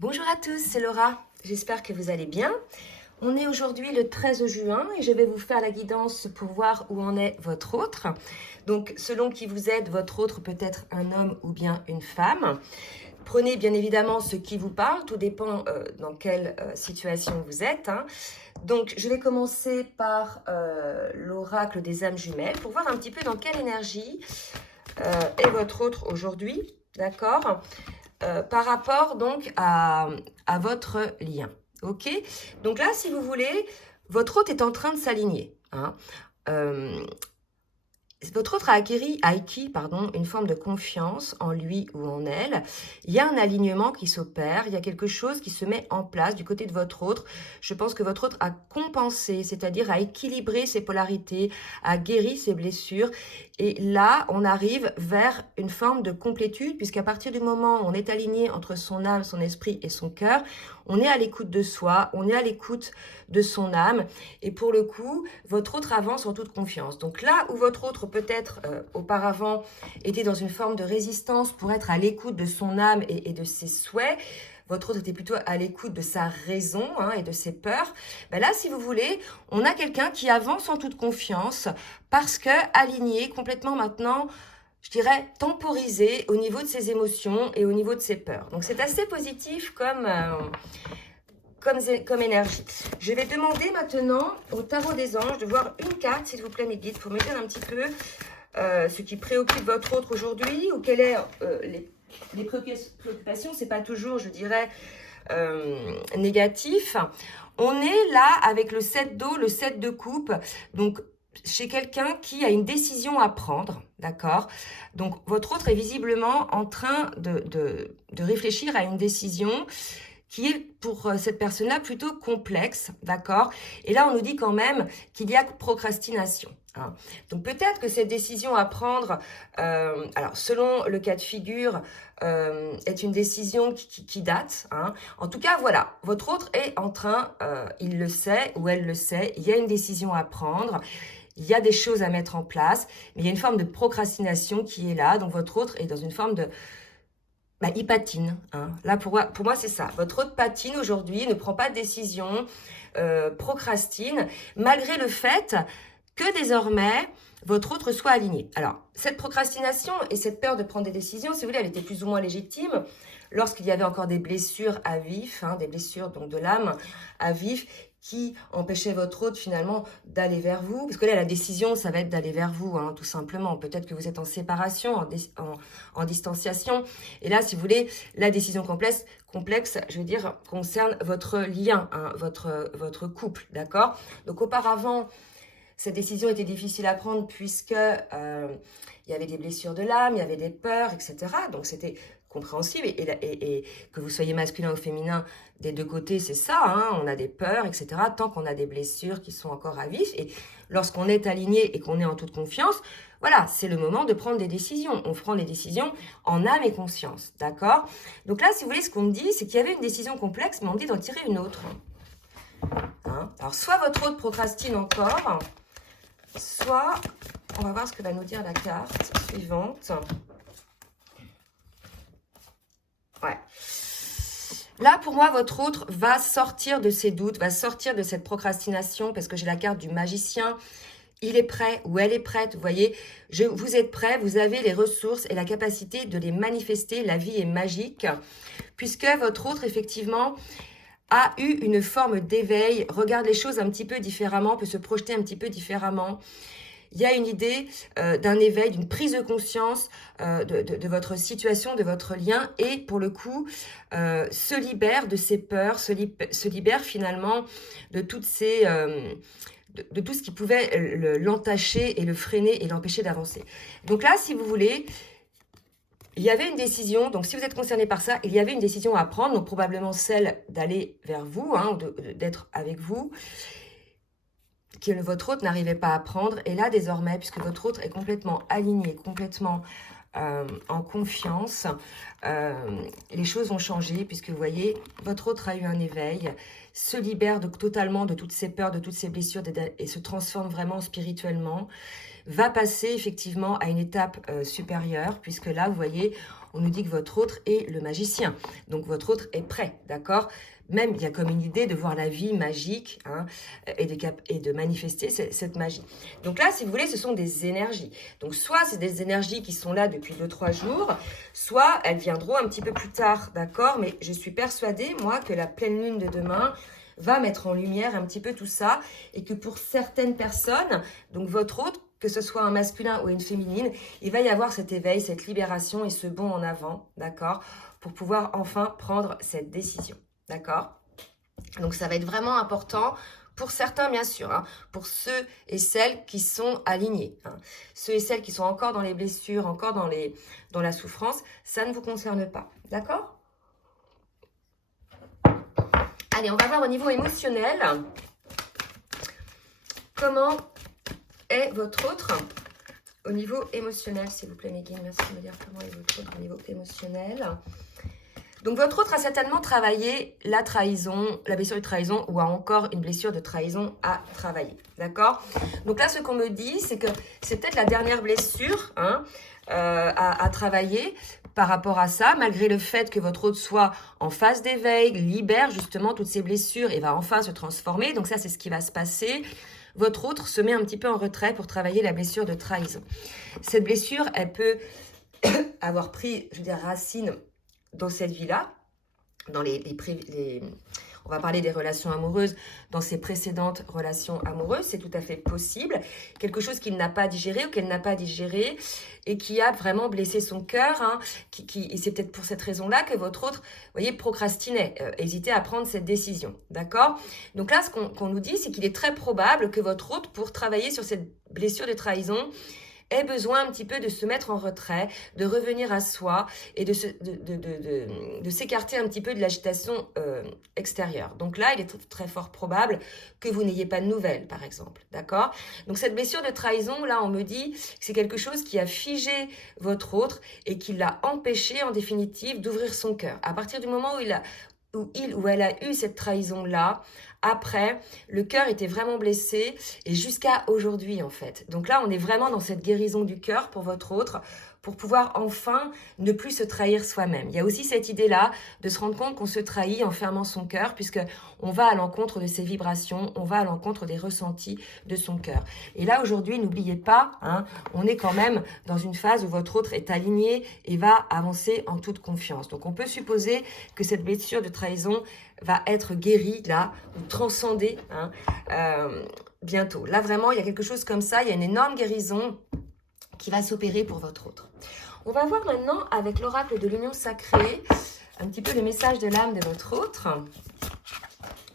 Bonjour à tous, c'est Laura. J'espère que vous allez bien. On est aujourd'hui le 13 juin et je vais vous faire la guidance pour voir où en est votre autre. Donc, selon qui vous êtes, votre autre peut être un homme ou bien une femme. Prenez bien évidemment ce qui vous parle, tout dépend dans quelle situation vous êtes. Donc, je vais commencer par l'oracle des âmes jumelles pour voir un petit peu dans quelle énergie est votre autre aujourd'hui, d'accord, par rapport donc à votre lien. Ok. Donc là, si vous voulez, votre hôte est en train de s'aligner. Votre autre a acquis une forme de confiance en lui ou en elle. Il y a un alignement qui s'opère, il y a quelque chose qui se met en place du côté de votre autre. Je pense que votre autre a compensé, c'est-à-dire a équilibré ses polarités, a guéri ses blessures. Et là, on arrive vers une forme de complétude, puisqu'à partir du moment où on est aligné entre son âme, son esprit et son cœur, on est à l'écoute de soi, on est à l'écoute de son âme. Et pour le coup, votre autre avance en toute confiance. Donc là où votre autre peut-être auparavant était dans une forme de résistance pour être à l'écoute de son âme et de ses souhaits, votre autre était plutôt à l'écoute de sa raison et de ses peurs. Ben là, si vous voulez, on a quelqu'un qui avance en toute confiance parce que aligné complètement maintenant, je dirais temporisé au niveau de ses émotions et au niveau de ses peurs. Donc c'est assez positif comme énergie. Je vais demander maintenant au tarot des anges de voir une carte, s'il vous plaît, mes guides, pour me dire un petit peu ce qui préoccupe votre autre aujourd'hui ou quelles sont les préoccupations. C'est pas toujours, je dirais, négatif. On est là avec le 7 d'eau, le 7 de coupe, donc chez quelqu'un qui a une décision à prendre, d'accord? Donc votre autre est visiblement en train de réfléchir à une décision qui est pour cette personne-là plutôt complexe, d'accord? Et là, on nous dit quand même qu'il y a procrastination. Donc peut-être que cette décision à prendre, alors selon le cas de figure, est une décision qui date. En tout cas, voilà, votre autre est en train, il le sait ou elle le sait, il y a une décision à prendre. Il y a des choses à mettre en place, mais il y a une forme de procrastination qui est là. Donc votre autre est dans une forme de il patine. Là, pour moi, c'est ça. Votre autre patine aujourd'hui, ne prend pas de décision, procrastine, malgré le fait que désormais, votre autre soit aligné. Alors, cette procrastination et cette peur de prendre des décisions, si vous voulez, elle était plus ou moins légitime lorsqu'il y avait encore des blessures à vif, des blessures donc de l'âme à vif, qui empêchait votre autre finalement d'aller vers vous. Parce que là, la décision, ça va être d'aller vers vous, tout simplement. Peut-être que vous êtes en séparation, en distanciation. Et là, si vous voulez, la décision complexe, je veux dire, concerne votre lien, votre couple, d'accord? Donc auparavant, cette décision était difficile à prendre puisque il y avait des blessures de l'âme, il y avait des peurs, etc. Donc c'était compréhensible et que vous soyez masculin ou féminin des deux côtés, c'est ça, on a des peurs, etc. Tant qu'on a des blessures qui sont encore à vif et lorsqu'on est aligné et qu'on est en toute confiance, voilà, c'est le moment de prendre des décisions. On prend des décisions en âme et conscience, d'accord? Donc là, si vous voulez, ce qu'on me dit, c'est qu'il y avait une décision complexe, mais on dit d'en tirer une autre. Alors, soit votre autre procrastine encore, soit, on va voir ce que va nous dire la carte suivante. Ouais. Là, pour moi, votre autre va sortir de ses doutes, va sortir de cette procrastination, parce que j'ai la carte du magicien. Il est prêt ou elle est prête, vous voyez, vous êtes prêt, vous avez les ressources et la capacité de les manifester. La vie est magique, puisque votre autre, effectivement, a eu une forme d'éveil, regarde les choses un petit peu différemment, peut se projeter un petit peu différemment. Il y a une idée d'un éveil, d'une prise de conscience de votre situation, de votre lien, et pour le coup, se libère de ses peurs, se libère finalement de toutes ces... de tout ce qui pouvait l'entacher et le freiner et l'empêcher d'avancer. Donc là, si vous voulez, il y avait une décision, donc si vous êtes concerné par ça, il y avait une décision à prendre, donc probablement celle d'aller vers vous, d'être avec vous, que votre autre n'arrivait pas à prendre. Et là, désormais, puisque votre autre est complètement aligné, complètement en confiance, les choses ont changé, puisque vous voyez, votre autre a eu un éveil, se libère totalement de toutes ses peurs, de toutes ses blessures, et se transforme vraiment spirituellement. va passer effectivement à une étape supérieure, puisque là, vous voyez, on nous dit que votre autre est le magicien. Donc, votre autre est prêt, d'accord? Même, il y a comme une idée de voir la vie magique, hein, et de manifester cette magie. Donc là, si vous voulez, ce sont des énergies. Donc, soit c'est des énergies qui sont là depuis 2-3 jours, soit elles viendront un petit peu plus tard, d'accord? Mais je suis persuadée, moi, que la pleine lune de demain va mettre en lumière un petit peu tout ça, et que pour certaines personnes, donc votre autre, que ce soit un masculin ou une féminine, il va y avoir cet éveil, cette libération et ce bond en avant, d'accord, pour pouvoir enfin prendre cette décision, d'accord? Donc ça va être vraiment important pour certains, bien sûr, hein, pour ceux et celles qui sont alignés, hein. Ceux et celles qui sont encore dans les blessures, encore dans la souffrance, ça ne vous concerne pas, d'accord? Allez, on va voir au niveau émotionnel, comment est votre autre au niveau émotionnel, s'il vous plaît, mes guides, merci de me dire comment est votre autre au niveau émotionnel. Donc, votre autre a certainement travaillé la trahison, la blessure de trahison, ou a encore une blessure de trahison à travailler, d'accord? Donc là, ce qu'on me dit, c'est que c'est peut-être la dernière blessure, hein, à travailler par rapport à ça, malgré le fait que votre autre soit en phase d'éveil, libère justement toutes ces blessures et va enfin se transformer. Donc ça, c'est ce qui va se passer. Votre autre se met un petit peu en retrait pour travailler la blessure de trahison. Cette blessure, elle peut avoir pris, je veux dire, racine dans cette vie-là, dans on va parler des relations amoureuses, dans ses précédentes relations amoureuses, c'est tout à fait possible. Quelque chose qu'il n'a pas digéré ou qu'elle n'a pas digéré et qui a vraiment blessé son cœur, hein, et c'est peut-être pour cette raison-là que votre autre, vous voyez, procrastinait, hésitait à prendre cette décision, d'accord? Donc là, ce qu'on nous dit, c'est qu'il est très probable que votre autre, pour travailler sur cette blessure de trahison, ait besoin un petit peu de se mettre en retrait, de revenir à soi et de s'écarter un petit peu de l'agitation extérieure. Donc là, il est très fort probable que vous n'ayez pas de nouvelles, par exemple, d'accord? Donc cette blessure de trahison, là, on me dit que c'est quelque chose qui a figé votre autre et qui l'a empêché, en définitive, d'ouvrir son cœur. À partir du moment où il ou elle a eu cette trahison-là, après, le cœur était vraiment blessé et jusqu'à aujourd'hui, en fait. Donc là, on est vraiment dans cette guérison du cœur pour votre autre, pour pouvoir enfin ne plus se trahir soi-même. Il y a aussi cette idée-là de se rendre compte qu'on se trahit en fermant son cœur, puisque on va à l'encontre de ses vibrations, on va à l'encontre des ressentis de son cœur. Et là, aujourd'hui, n'oubliez pas, hein, on est quand même dans une phase où votre autre est aligné et va avancer en toute confiance. Donc, on peut supposer que cette blessure de trahison va être guérie, là, ou transcendée, hein, bientôt. Là, vraiment, il y a quelque chose comme ça, il y a une énorme guérison qui va s'opérer pour votre autre. On va voir maintenant avec l'oracle de l'union sacrée un petit peu le message de l'âme de votre autre.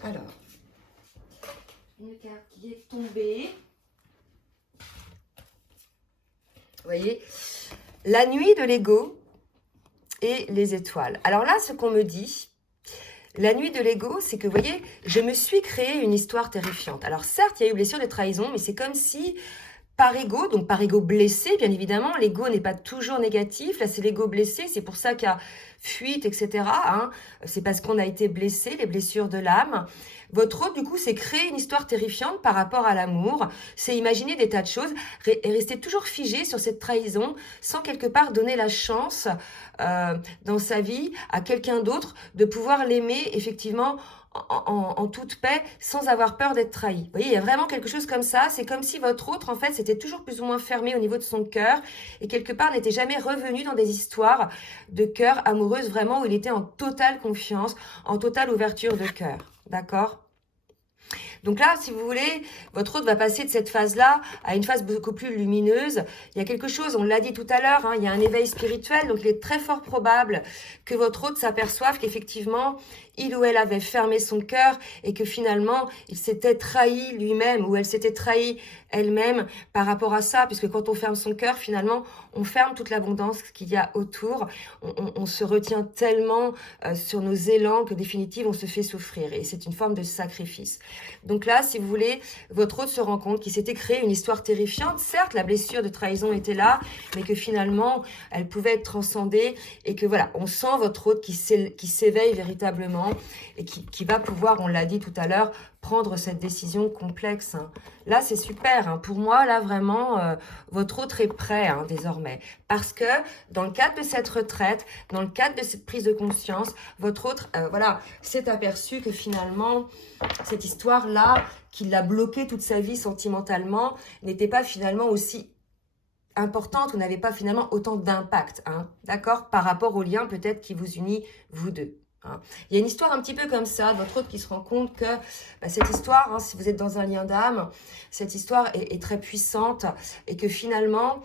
Alors, une carte qui est tombée. Vous voyez, la nuit de l'ego et les étoiles. Alors là, ce qu'on me dit, la nuit de l'ego, c'est que, vous voyez, je me suis créé une histoire terrifiante. Alors certes, il y a eu blessure de trahison, mais c'est comme si par ego, donc par ego blessé, bien évidemment, l'ego n'est pas toujours négatif, là c'est l'ego blessé, c'est pour ça qu'il y a fuite, etc. Hein. C'est parce qu'on a été blessé, les blessures de l'âme. Votre autre, du coup, c'est créer une histoire terrifiante par rapport à l'amour, c'est imaginer des tas de choses et rester toujours figé sur cette trahison sans quelque part donner la chance dans sa vie à quelqu'un d'autre de pouvoir l'aimer effectivement en toute paix, sans avoir peur d'être trahi. Vous voyez, il y a vraiment quelque chose comme ça. C'est comme si votre autre, en fait, s'était toujours plus ou moins fermé au niveau de son cœur et quelque part n'était jamais revenu dans des histoires de cœur amoureuses vraiment où il était en totale confiance, en totale ouverture de cœur. D'accord ? Donc là, si vous voulez, votre autre va passer de cette phase-là à une phase beaucoup plus lumineuse. Il y a quelque chose, on l'a dit tout à l'heure, hein, il y a un éveil spirituel, donc il est très fort probable que votre autre s'aperçoive qu'effectivement, il ou elle avait fermé son cœur et que finalement, il s'était trahi lui-même ou elle s'était trahie elle-même par rapport à ça, puisque quand on ferme son cœur, finalement, on ferme toute l'abondance qu'il y a autour. On se retient tellement sur nos élans que définitivement, on se fait souffrir et c'est une forme de sacrifice. Donc, Donc là, si vous voulez, votre hôte se rend compte qu'il s'était créé une histoire terrifiante. Certes, la blessure de trahison était là, mais que finalement, elle pouvait être transcendée et que voilà, on sent votre hôte qui s'éveille véritablement et qui va pouvoir, on l'a dit tout à l'heure, prendre cette décision complexe. Hein. Là, c'est super. Hein. Pour moi, là, vraiment, votre hôte est prêt hein, désormais. Parce que dans le cadre de cette retraite, dans le cadre de cette prise de conscience, votre hôte, voilà, s'est aperçu que finalement, cette histoire-là, qui l'a bloqué toute sa vie sentimentalement, n'était pas finalement aussi importante ou n'avait pas finalement autant d'impact, hein, d'accord, par rapport au lien peut-être qui vous unit, vous deux. Hein. Il y a une histoire un petit peu comme ça, de votre hôte qui se rend compte que cette histoire, hein, si vous êtes dans un lien d'âme, cette histoire est très puissante et que finalement,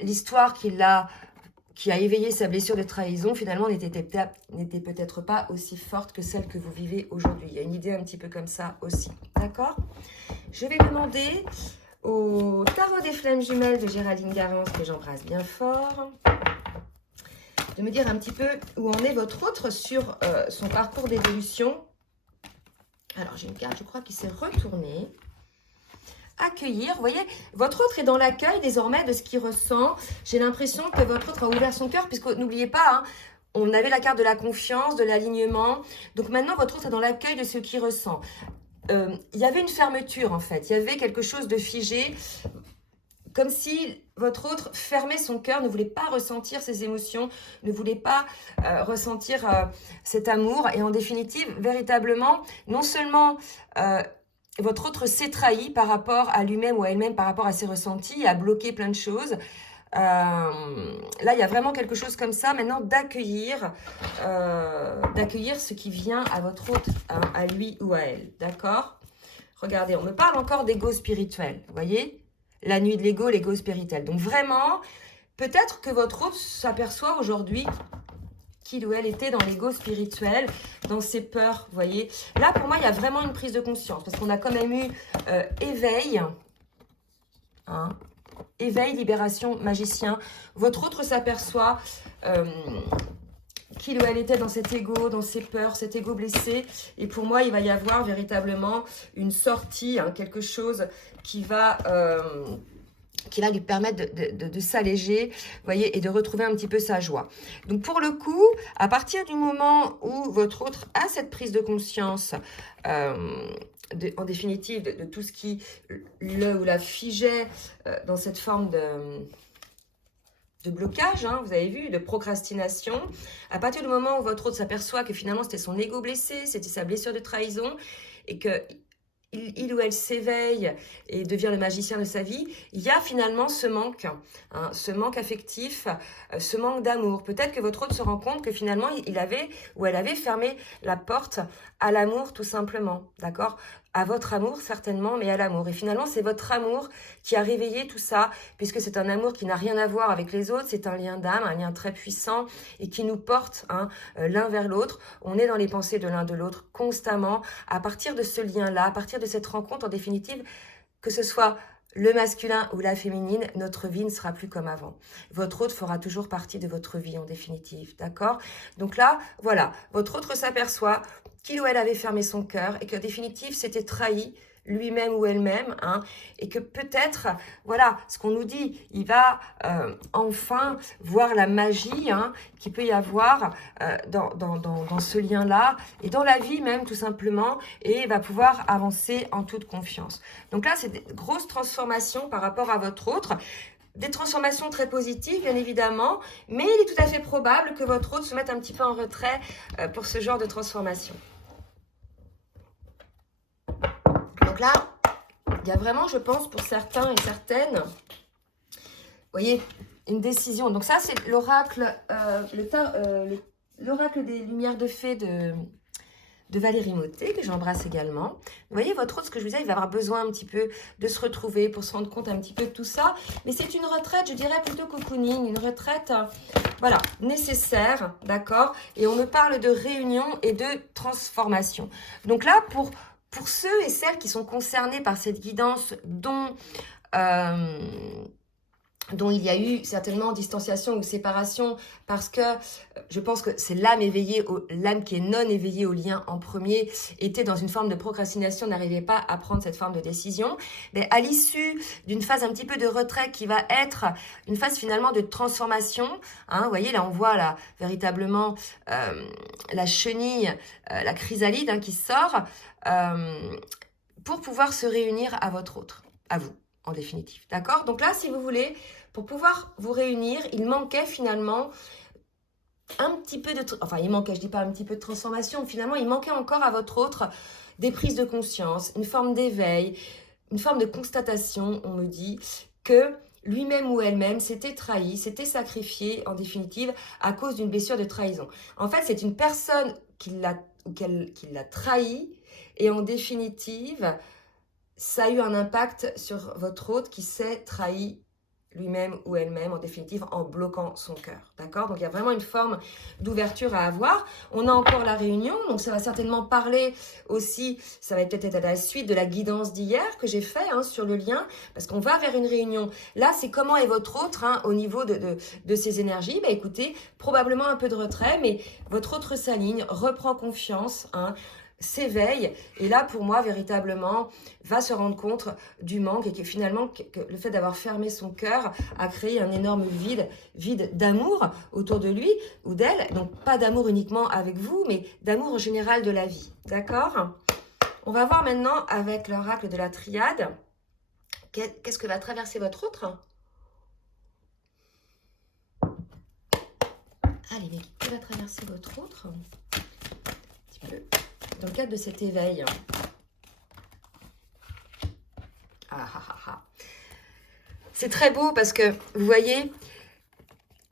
l'histoire qui a éveillé sa blessure de trahison, finalement, n'était peut-être pas aussi forte que celle que vous vivez aujourd'hui. Il y a une idée un petit peu comme ça aussi, d'accord? Je vais demander au tarot des flammes jumelles de Géraldine Garance, que j'embrasse bien fort, de me dire un petit peu où en est votre autre sur son parcours d'évolution. Alors, j'ai une carte, je crois, qui s'est retournée. Accueillir, vous voyez, votre autre est dans l'accueil désormais de ce qu'il ressent. J'ai l'impression que votre autre a ouvert son cœur, puisque n'oubliez pas, hein, on avait la carte de la confiance, de l'alignement. Donc maintenant, votre autre est dans l'accueil de ce qu'il ressent. Il y avait une fermeture en fait, il y avait quelque chose de figé, comme si votre autre fermait son cœur, ne voulait pas ressentir ses émotions, ne voulait pas ressentir cet amour. Et en définitive, véritablement, non seulement votre autre s'est trahi par rapport à lui-même ou à elle-même, par rapport à ses ressentis, a bloqué plein de choses. Là, il y a vraiment quelque chose comme ça, maintenant, d'accueillir ce qui vient à votre hôte, hein, à lui ou à elle, d'accord? Regardez, on me parle encore d'ego spirituel, vous voyez? La nuit de l'ego spirituel. Donc vraiment, peut-être que votre hôte s'aperçoit aujourd'hui qu'il ou elle était dans l'ego spirituel, dans ses peurs, vous voyez? Là, pour moi, il y a vraiment une prise de conscience, parce qu'on a quand même eu éveil, hein? Éveil, libération, magicien. Votre autre s'aperçoit qu'il ou elle était dans cet ego, dans ses peurs, cet ego blessé. Et pour moi, il va y avoir véritablement une sortie, hein, quelque chose qui va lui permettre de s'alléger, vous voyez, et de retrouver un petit peu sa joie. Donc pour le coup, à partir du moment où votre autre a cette prise de conscience, en définitive, de tout ce qui le ou la figeait dans cette forme de blocage, hein, vous avez vu, de procrastination, à partir du moment où votre autre s'aperçoit que finalement c'était son ego blessé, c'était sa blessure de trahison, et que il ou elle s'éveille et devient le magicien de sa vie, il y a finalement ce manque, hein, ce manque affectif, ce manque d'amour. Peut-être que votre autre se rend compte que finalement, il avait ou elle avait fermé la porte à l'amour tout simplement, d'accord? À votre amour certainement, mais à l'amour. Et finalement, c'est votre amour qui a réveillé tout ça, puisque c'est un amour qui n'a rien à voir avec les autres, c'est un lien d'âme, un lien très puissant et qui nous porte, hein, l'un vers l'autre. On est dans les pensées de l'un de l'autre constamment. À partir de ce lien-là, à partir de cette rencontre, en définitive, que ce soit le masculin ou la féminine, notre vie ne sera plus comme avant. Votre autre fera toujours partie de votre vie en définitive, d'accord? Donc là, voilà, votre autre s'aperçoit qu'il ou elle avait fermé son cœur et qu'en définitive, c'était trahi lui-même ou elle-même, hein, et que peut-être, voilà, ce qu'on nous dit, il va enfin voir la magie, hein, qu'il peut y avoir dans ce lien-là, et dans la vie même, tout simplement, et va pouvoir avancer en toute confiance. Donc là, c'est des grosses transformations par rapport à votre autre, des transformations très positives, bien évidemment, mais il est tout à fait probable que votre autre se mette un petit peu en retrait pour ce genre de transformation. Donc là, il y a vraiment, je pense, pour certains et certaines, vous voyez, une décision. Donc ça, c'est l'oracle, l'oracle des lumières de fée de Valérie Mottet, que j'embrasse également. Vous voyez, votre autre, ce que je vous disais, il va avoir besoin un petit peu de se retrouver pour se rendre compte un petit peu de tout ça. Mais c'est une retraite, je dirais, plutôt cocooning, une retraite, voilà, nécessaire, d'accord? Et on me parle de réunion et de transformation. Donc là, pour ceux et celles qui sont concernés par cette guidance dont dont il y a eu certainement distanciation ou séparation, parce que je pense que c'est l'âme éveillée, l'âme qui est non éveillée au lien en premier, était dans une forme de procrastination, n'arrivait pas à prendre cette forme de décision. Mais à l'issue d'une phase un petit peu de retrait qui va être une phase finalement de transformation, hein, vous voyez là on voit là véritablement la chenille, la chrysalide hein, qui sort, pour pouvoir se réunir à votre autre, à vous en définitive, d'accord? Donc là si vous voulez, pour pouvoir vous réunir, il manquait finalement un petit peu de... Enfin, il manquait, je dis pas un petit peu de transformation, finalement, il manquait encore à votre autre des prises de conscience, une forme d'éveil, une forme de constatation, on me dit, que lui-même ou elle-même s'était trahi, s'était sacrifié, en définitive, à cause d'une blessure de trahison. En fait, c'est une personne qui l'a trahi, et en définitive, ça a eu un impact sur votre autre qui s'est trahi lui-même ou elle-même, en définitive, en bloquant son cœur. D'accord? Donc, il y a vraiment une forme d'ouverture à avoir. On a encore la réunion, donc ça va certainement parler aussi, ça va peut-être être à la suite de la guidance d'hier que j'ai fait hein, sur le lien, parce qu'on va vers une réunion. Là, c'est comment est votre autre hein, au niveau de ses énergies. Bah, écoutez, probablement un peu de retrait, mais votre autre s'aligne, reprend confiance, hein, s'éveille et là pour moi véritablement va se rendre compte du manque et que finalement que le fait d'avoir fermé son cœur a créé un énorme vide d'amour autour de lui ou d'elle, donc pas d'amour uniquement avec vous mais d'amour en général de la vie, d'accord? On va voir maintenant avec l'oracle de la triade qu'est-ce que va traverser votre autre. Allez, mais que va traverser votre autre un petit peu dans le cadre de cet éveil. C'est très beau parce que, vous voyez,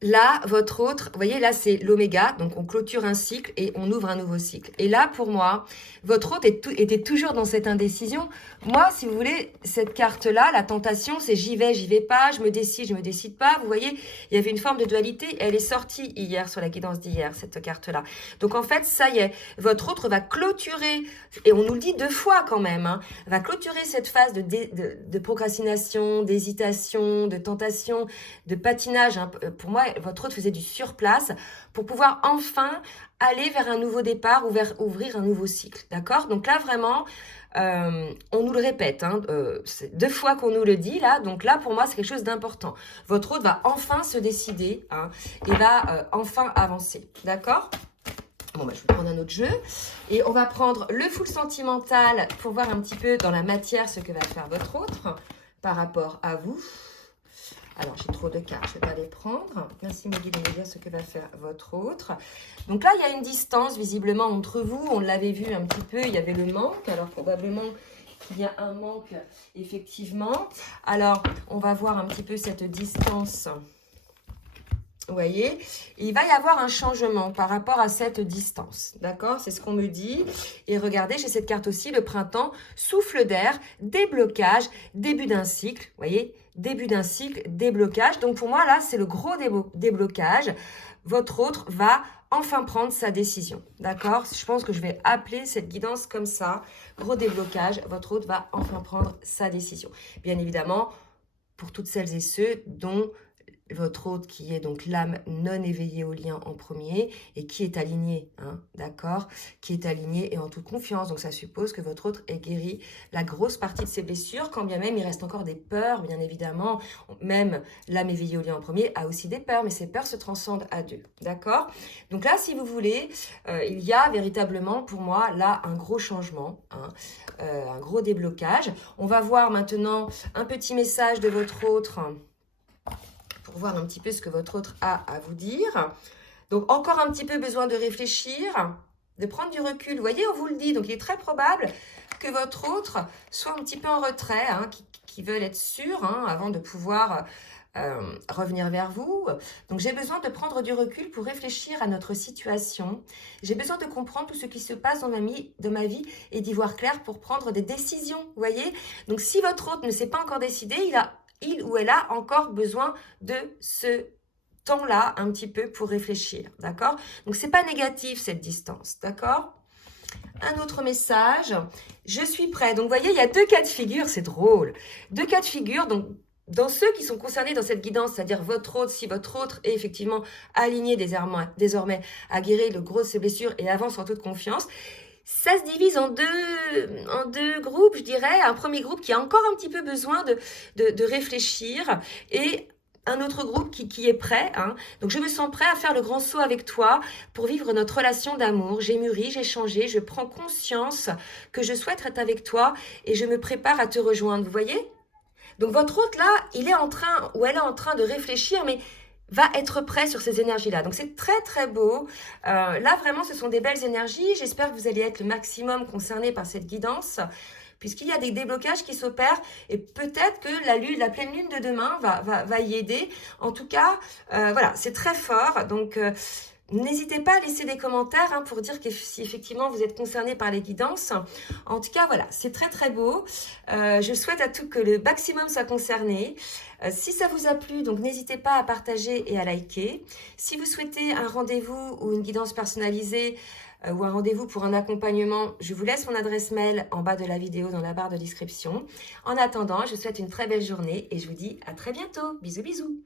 là, votre autre, vous voyez, là, c'est l'oméga, donc on clôture un cycle et on ouvre un nouveau cycle. Et là, pour moi, votre autre était toujours dans cette indécision. Moi, si vous voulez, cette carte-là, la tentation, c'est j'y vais pas, je me décide pas. Vous voyez, il y avait une forme de dualité. Elle est sortie hier sur la guidance d'hier, cette carte-là. Donc, en fait, ça y est, votre autre va clôturer, et on nous le dit 2 fois quand même, hein, va clôturer cette phase de procrastination, d'hésitation, de tentation, de patinage. Hein. Pour moi, votre autre faisait du surplace pour pouvoir enfin aller vers un nouveau départ ou vers ouvrir un nouveau cycle, d'accord? Donc là, vraiment, on nous le répète, hein, c'est 2 fois qu'on nous le dit, là, donc là, pour moi, c'est quelque chose d'important. Votre autre va enfin se décider hein, et va enfin avancer, d'accord? Bon, bah, je vais prendre un autre jeu. Et on va prendre le full sentimental pour voir un petit peu dans la matière ce que va faire votre autre par rapport à vous. Alors, j'ai trop de cartes, je ne vais pas les prendre. Merci, Meggy, de me dire ce que va faire votre autre. Donc là, il y a une distance, visiblement, entre vous. On l'avait vu un petit peu, il y avait le manque. Alors, probablement qu'il y a un manque, effectivement. Alors, on va voir un petit peu cette distance. Vous voyez, il va y avoir un changement par rapport à cette distance, d'accord? C'est ce qu'on me dit. Et regardez, j'ai cette carte aussi, le printemps, souffle d'air, déblocage, début d'un cycle, vous voyez? Début d'un cycle, déblocage. Donc pour moi, là, c'est le gros déblocage. Votre autre va enfin prendre sa décision, d'accord? Je pense que je vais appeler cette guidance comme ça. Gros déblocage, votre autre va enfin prendre sa décision. Bien évidemment, pour toutes celles et ceux dont votre autre qui est donc l'âme non éveillée au lien en premier et qui est alignée, hein, d'accord, qui est alignée et en toute confiance. Donc ça suppose que votre autre ait guéri la grosse partie de ses blessures, quand bien même il reste encore des peurs, bien évidemment. Même l'âme éveillée au lien en premier a aussi des peurs, mais ces peurs se transcendent à 2, d'accord? Donc là, si vous voulez, il y a véritablement pour moi là un gros changement, hein, un gros déblocage. On va voir maintenant un petit message de votre autre pour voir un petit peu ce que votre autre a à vous dire. Donc, encore un petit peu besoin de réfléchir, de prendre du recul. Vous voyez, on vous le dit. Donc, il est très probable que votre autre soit un petit peu en retrait, hein, qui veulent être sûrs hein, avant de pouvoir revenir vers vous. Donc, j'ai besoin de prendre du recul pour réfléchir à notre situation. J'ai besoin de comprendre tout ce qui se passe dans ma vie et d'y voir clair pour prendre des décisions. Vous voyez? Donc, si votre autre ne s'est pas encore décidé, il ou elle a encore besoin de ce temps-là un petit peu pour réfléchir, d'accord? Donc, c'est pas négatif cette distance, d'accord? Un autre message, je suis prêt. Donc, vous voyez, il y a 2 cas de figure, c'est drôle. 2 cas de figure, donc dans ceux qui sont concernés dans cette guidance, c'est-à-dire votre autre, si votre autre est effectivement aligné désormais à guérir de grosses blessures et avance en toute confiance, ça se divise en deux groupes, je dirais. Un premier groupe qui a encore un petit peu besoin de réfléchir et un autre groupe qui est prêt. Hein. Donc, je me sens prêt à faire le grand saut avec toi pour vivre notre relation d'amour. J'ai mûri, j'ai changé, je prends conscience que je souhaite être avec toi et je me prépare à te rejoindre. Vous voyez? Donc, votre hôte, là, il est en train ou elle est en train de réfléchir, mais va être prêt sur ces énergies-là. Donc, c'est très, très beau. Là, vraiment, ce sont des belles énergies. J'espère que vous allez être le maximum concerné par cette guidance, puisqu'il y a des déblocages qui s'opèrent et peut-être que la pleine lune de demain va y aider. En tout cas, voilà, c'est très fort. Donc, n'hésitez pas à laisser des commentaires hein, pour dire que si effectivement vous êtes concerné par les guidances. En tout cas, voilà, c'est très très beau. Je souhaite à tous que le maximum soit concerné. Si ça vous a plu, donc n'hésitez pas à partager et à liker. Si vous souhaitez un rendez-vous ou une guidance personnalisée ou un rendez-vous pour un accompagnement, je vous laisse mon adresse mail en bas de la vidéo dans la barre de description. En attendant, je vous souhaite une très belle journée et je vous dis à très bientôt. Bisous bisous.